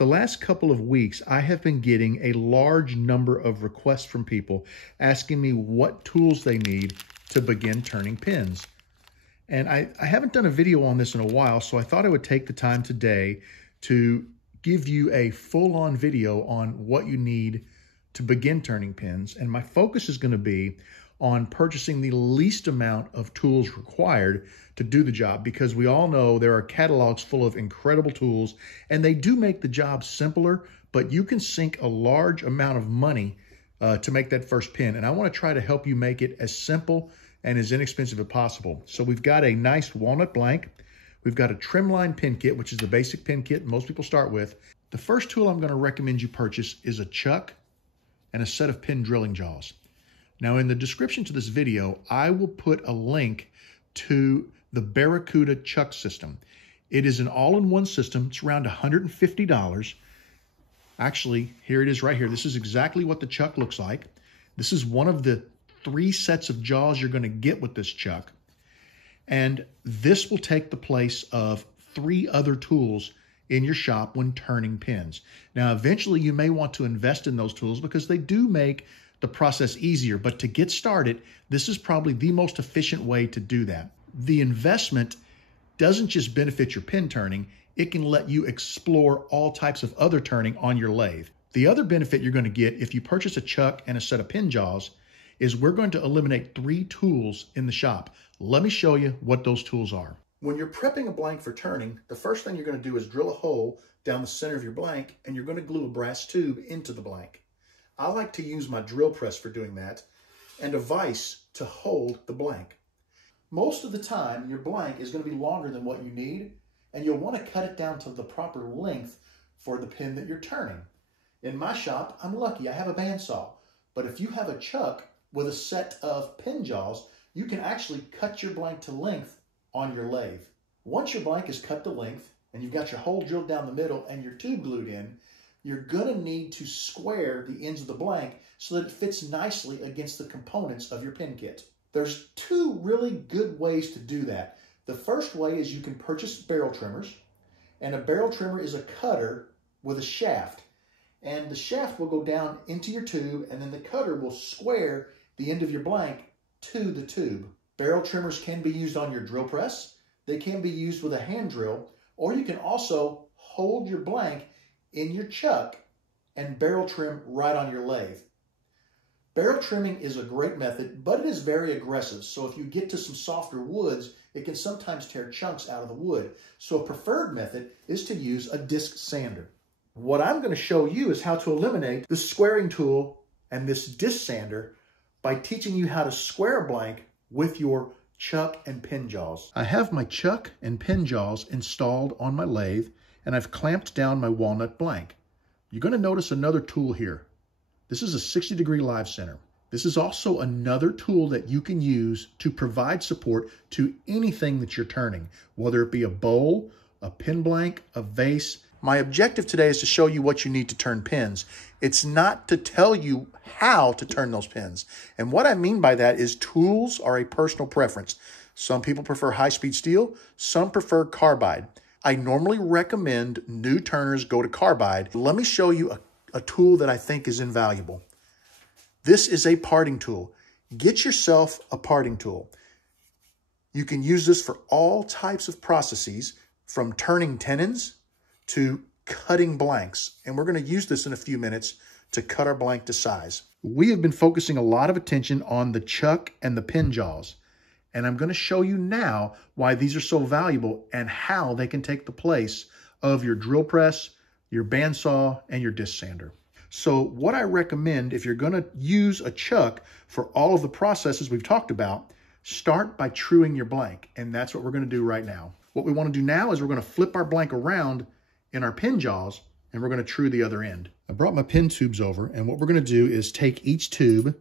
The last couple of weeks, I have been getting a large number of requests from people asking me what tools they need to begin turning pins. And I haven't done a video on this in a while, so I thought I would take the time today to give you a full-on video on what you need to begin turning pins. And my focus is going to be on purchasing the least amount of tools required to do the job, because we all know there are catalogs full of incredible tools and they do make the job simpler, but you can sink a large amount of money to make that first pin. And I want to try to help you make it as simple and as inexpensive as possible. So we've got a nice walnut blank. We've got a trim line pin kit, which is the basic pin kit most people start with. The first tool I'm going to recommend you purchase is a chuck and a set of pin drilling jaws. Now, in the description to this video, I will put a link to the Barracuda chuck system. It is an all-in-one system. It's around $150. Actually, here it is right here. This is exactly what the chuck looks like. This is one of the 3 sets of jaws you're going to get with this chuck. And this will take the place of 3 other tools in your shop when turning pins. Now, eventually you may want to invest in those tools because they do make the process easier, but to get started, this is probably the most efficient way to do that. The investment doesn't just benefit your pin turning, it can let you explore all types of other turning on your lathe. The other benefit you're going to get if you purchase a chuck and a set of pin jaws is we're going to eliminate 3 tools in the shop. Let me show you what those tools are. When you're prepping a blank for turning, the first thing you're going to do is drill a hole down the center of your blank, and you're going to glue a brass tube into the blank. I like to use my drill press for doing that and a vise to hold the blank. Most of the time, your blank is going to be longer than what you need, and you'll want to cut it down to the proper length for the pin that you're turning. In my shop, I'm lucky, I have a bandsaw, but if you have a chuck with a set of pin jaws, you can actually cut your blank to length on your lathe. Once your blank is cut to length and you've got your hole drilled down the middle and your tube glued in, you're going to need to square the ends of the blank so that it fits nicely against the components of your pin kit. There's 2 really good ways to do that. The first way is you can purchase barrel trimmers, and a barrel trimmer is a cutter with a shaft. And the shaft will go down into your tube, and then the cutter will square the end of your blank to the tube. Barrel trimmers can be used on your drill press. They can be used with a hand drill, or you can also hold your blank in your chuck and barrel trim right on your lathe. Barrel trimming is a great method, but it is very aggressive. So if you get to some softer woods, it can sometimes tear chunks out of the wood. So a preferred method is to use a disc sander. What I'm going to show you is how to eliminate the squaring tool and this disc sander by teaching you how to square a blank with your chuck and pin jaws. I have my chuck and pin jaws installed on my lathe, and I've clamped down my walnut blank. You're going to notice another tool here. This is a 60-degree live center. This is also another tool that you can use to provide support to anything that you're turning, whether it be a bowl, a pin blank, a vase. My objective today is to show you what you need to turn pins. It's not to tell you how to turn those pins. And what I mean by that is tools are a personal preference. Some people prefer high-speed steel, some prefer carbide. I normally recommend new turners go to carbide. Let me show you a tool that I think is invaluable. This is a parting tool. Get yourself a parting tool. You can use this for all types of processes, from turning tenons to cutting blanks. And we're going to use this in a few minutes to cut our blank to size. We have been focusing a lot of attention on the chuck and the pin jaws. And I'm going to show you now why these are so valuable and how they can take the place of your drill press, your bandsaw, and your disc sander. So what I recommend, if you're going to use a chuck for all of the processes we've talked about, start by truing your blank. And that's what we're going to do right now. What we want to do now is we're going to flip our blank around in our pin jaws, and we're going to true the other end. I brought my pin tubes over, and what we're going to do is take each tube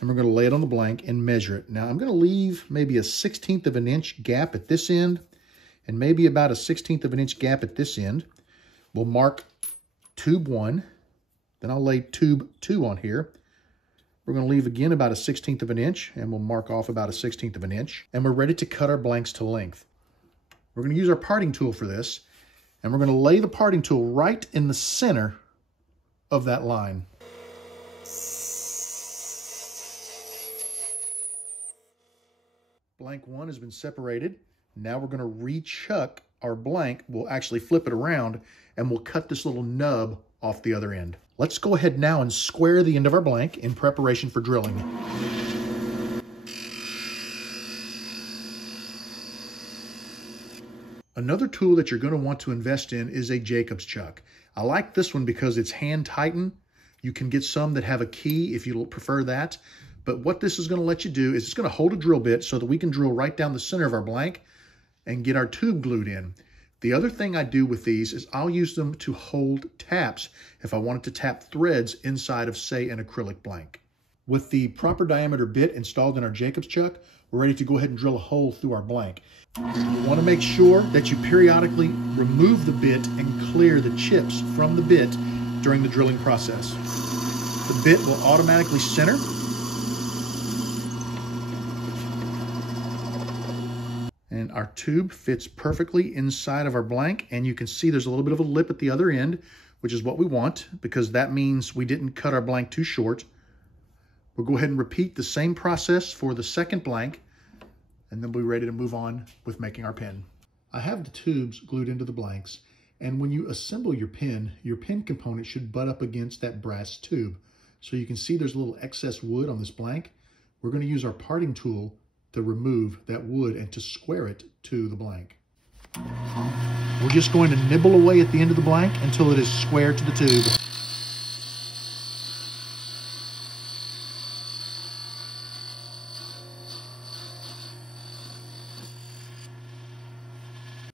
and we're going to lay it on the blank and measure it. Now I'm going to leave maybe a 1/16 of an inch gap at this end and maybe about a 1/16 of an inch gap at this end. We'll mark tube 1, then I'll lay tube 2 on here. We're going to leave again about a 1/16 of an inch, and we'll mark off about a 1/16 of an inch, and we're ready to cut our blanks to length. We're going to use our parting tool for this, And we're going to lay the parting tool right in the center of that line. Blank 1 has been separated. Now we're going to re-chuck our blank. We'll actually flip it around and we'll cut this little nub off the other end. Let's go ahead now and square the end of our blank in preparation for drilling. Another tool that you're going to want to invest in is a Jacob's chuck. I like this one because it's hand tightened. You can get some that have a key if you prefer that. But what this is going to let you do is it's going to hold a drill bit so that we can drill right down the center of our blank and get our tube glued in. The other thing I do with these is I'll use them to hold taps if I wanted to tap threads inside of, say, an acrylic blank. With the proper diameter bit installed in our Jacob's chuck, we're ready to go ahead and drill a hole through our blank. You want to make sure that you periodically remove the bit and clear the chips from the bit during the drilling process. The bit will automatically center. And our tube fits perfectly inside of our blank, and you can see there's a little bit of a lip at the other end, which is what we want because that means we didn't cut our blank too short. We'll go ahead and repeat the same process for the second blank, and then we'll be ready to move on with making our pin. I have the tubes glued into the blanks, and when you assemble your pin component should butt up against that brass tube. So you can see there's a little excess wood on this blank. We're going to use our parting tool to remove that wood and to square it to the blank. We're just going to nibble away at the end of the blank until it is square to the tube.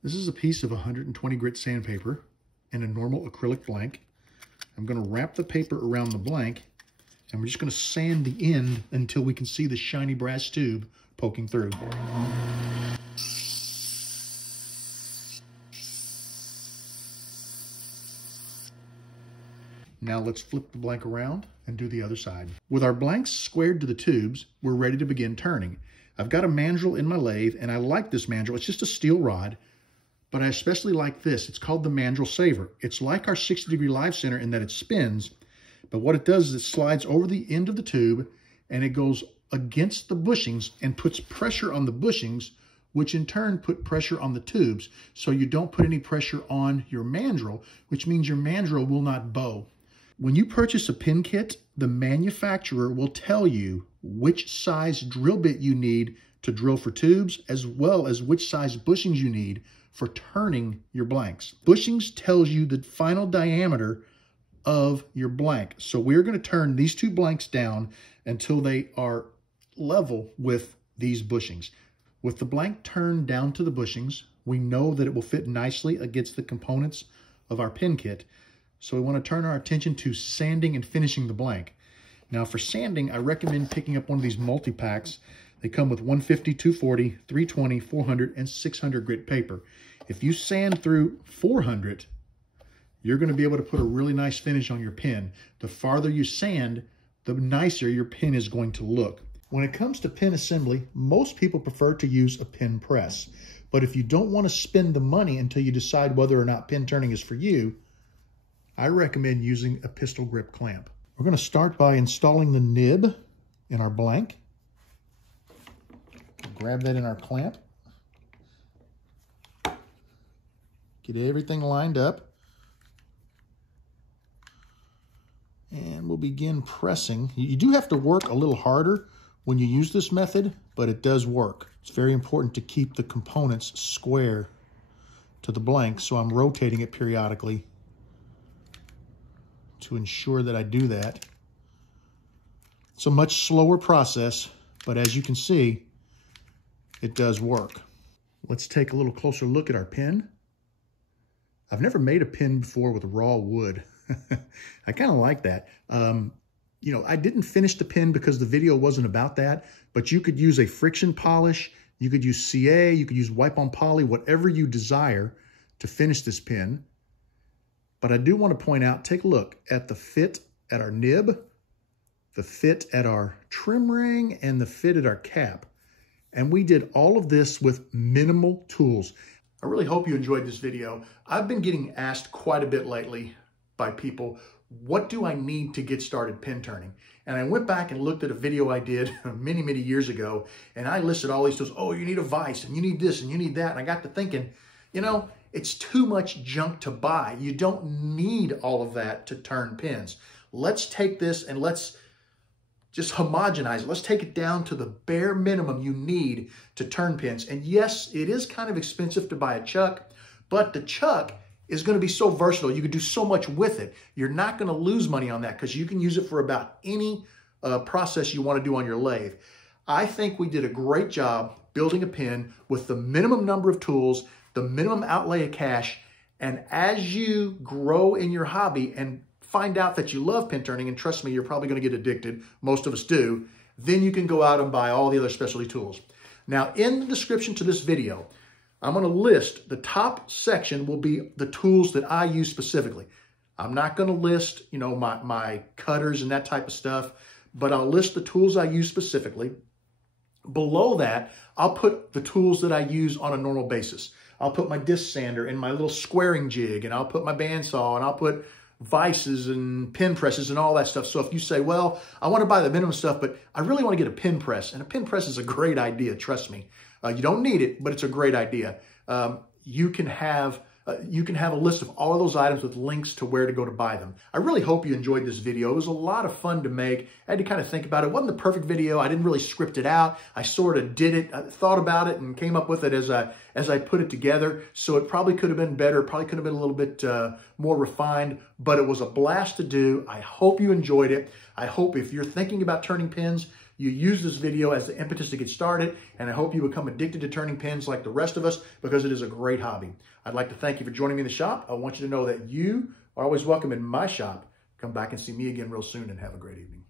This is a piece of 120 grit sandpaper and a normal acrylic blank. I'm going to wrap the paper around the blank, and we're just going to sand the end until we can see the shiny brass tube poking through. Now let's flip the blank around and do the other side. With our blanks squared to the tubes, we're ready to begin turning. I've got a mandrel in my lathe, and I like this mandrel. It's just a steel rod, but I especially like this. It's called the Mandrel Saver. It's like our 60-degree live center in that it spins, but what it does is it slides over the end of the tube, and it goes against the bushings and puts pressure on the bushings, which in turn put pressure on the tubes. So you don't put any pressure on your mandrel, which means your mandrel will not bow. When you purchase a pin kit, the manufacturer will tell you which size drill bit you need to drill for tubes, as well as which size bushings you need for turning your blanks. Bushings tells you the final diameter of your blank. So we're going to turn these two blanks down until they are level with these bushings. With the blank turned down to the bushings, we know that it will fit nicely against the components of our pin kit. So we want to turn our attention to sanding and finishing the blank. Now for sanding, I recommend picking up one of these multi-packs. They come with 150, 240, 320, 400, and 600 grit paper. If you sand through 400, you're going to be able to put a really nice finish on your pin. The farther you sand, the nicer your pin is going to look. When it comes to pin assembly, most people prefer to use a pin press. But if you don't want to spend the money until you decide whether or not pin turning is for you, I recommend using a pistol grip clamp. We're going to start by installing the nib in our blank. Grab that in our clamp. Get everything lined up. And we'll begin pressing. You do have to work a little harder when you use this method, but it does work. It's very important to keep the components square to the blank, so I'm rotating it periodically to ensure that I do that. It's a much slower process, but as you can see, it does work. Let's take a little closer look at our pin. I've never made a pin before with raw wood. I kind of like that. You know, I didn't finish the pin because the video wasn't about that, but you could use a friction polish, you could use CA, you could use wipe on poly, whatever you desire to finish this pin. But I do want to point out, take a look at the fit at our nib, the fit at our trim ring, and the fit at our cap. And we did all of this with minimal tools. I really hope you enjoyed this video. I've been getting asked quite a bit lately by people, what do I need to get started pin turning? And I went back and looked at a video I did many, many years ago, and I listed all these tools. Oh, you need a vise, and you need this, and you need that. And I got to thinking, you know, it's too much junk to buy. You don't need all of that to turn pins. Let's take this and let's just homogenize it. Let's take it down to the bare minimum you need to turn pins. And yes, it is kind of expensive to buy a chuck, but the chuck is going to be so versatile. You can do so much with it. You're not going to lose money on that because you can use it for about any process you want to do on your lathe. I think we did a great job building a pin with the minimum number of tools, the minimum outlay of cash, and as you grow in your hobby and find out that you love pin turning, and trust me, you're probably going to get addicted, most of us do, then you can go out and buy all the other specialty tools. Now, in the description to this video, I'm going to list, the top section will be the tools that I use specifically. I'm not going to list, you know, my cutters and that type of stuff, but I'll list the tools I use specifically. Below that, I'll put the tools that I use on a normal basis. I'll put my disc sander and my little squaring jig, and I'll put my bandsaw, and I'll put vices and pin presses and all that stuff. So if you say, well, I want to buy the minimum stuff, but I really want to get a pin press, and a pin press is a great idea, trust me. You don't need it, but it's a great idea. You can have a list of all of those items with links to where to go to buy them. I really hope you enjoyed this video. It was a lot of fun to make. I had to kind of think about it. It wasn't the perfect video. I didn't really script it out. I sort of did it. I thought about it and came up with it as I put it together. So it probably could have been better. It probably could have been a little bit more refined, but it was a blast to do. I hope you enjoyed it. I hope if you're thinking about turning pins, you use this video as the impetus to get started, and I hope you become addicted to turning pins like the rest of us because it is a great hobby. I'd like to thank you for joining me in the shop. I want you to know that you are always welcome in my shop. Come back and see me again real soon, and have a great evening.